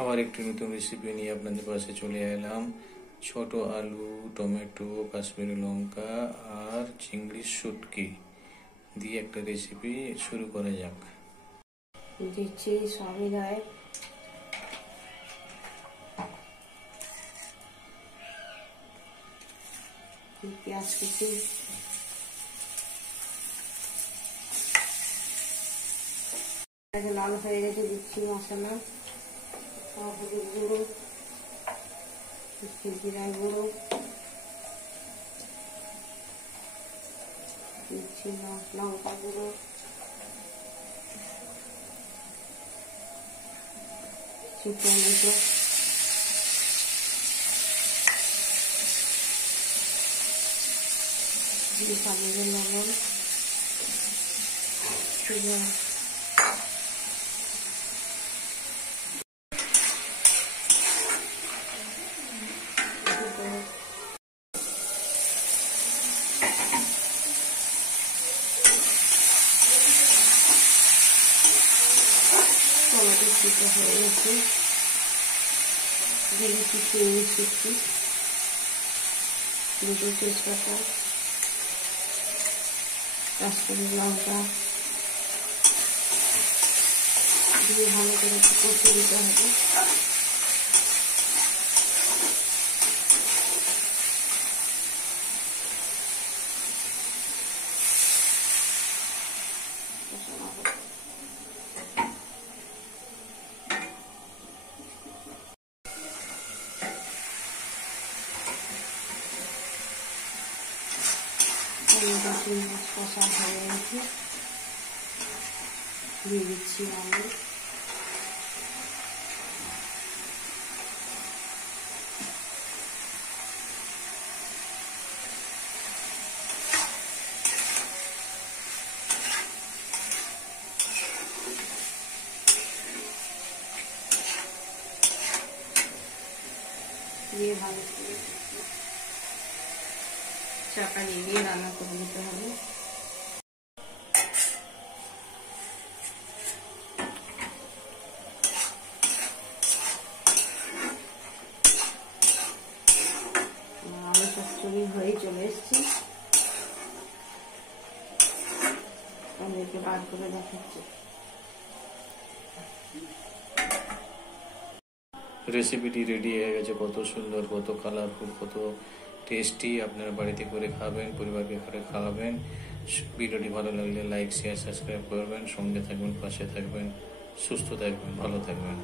আবার একটি নতুন রেসিপি নিয়ে আপনাদের পাশে চলে এলাম। ছোট আলু, টমেটো, কাশ্মীরি লঙ্কা আর চিংড়ির শুটকি দিয়ে একটা রেসিপি শুরু করা যাক। দিচ্ছি সবই গায়ে, পেঁয়াজ কুচি, লাল হয়ে গেছে, দিচ্ছি মশলা, হলুদ গুঁড়ো, জিরার গুঁড়ো, দিচ্ছি লঙ্কা গুঁড়ো, টমেটো, সাবুজের লবণ, টমেটো সিদ্ধ হয়ে গেছে, দিয়ে দিচ্ছি চিংড়ি শুটকি, দুটো তেজপাতা, কাশ্মীরি লঙ্কা দিয়ে ভালো করে কষিয়ে দিতে হবে। মাছ কষা হয়ে গেছে, দিয়ে দিচ্ছি আলু, দিয়ে ভালো করে চাপা দিয়ে রান্না করে দিতে হবে। আলু চচ্চড়ি হয়ে চলে এসেছি, আমাদেরকে বার করে দেখাচ্ছি। রেসিপিটি রেডি হয়ে গেছে, কত সুন্দর, কত কালারফুল, কত টেস্টি। আপনারা বাড়িতে করে খাবেন, পরিবারকে করে খাওয়াবেন। ভিডিওটি ভালো লাগলে লাইক, শেয়ার, সাবস্ক্রাইব করবেন। সঙ্গে থাকবেন, পাশে থাকবেন, সুস্থ থাকবেন, ভালো থাকবেন।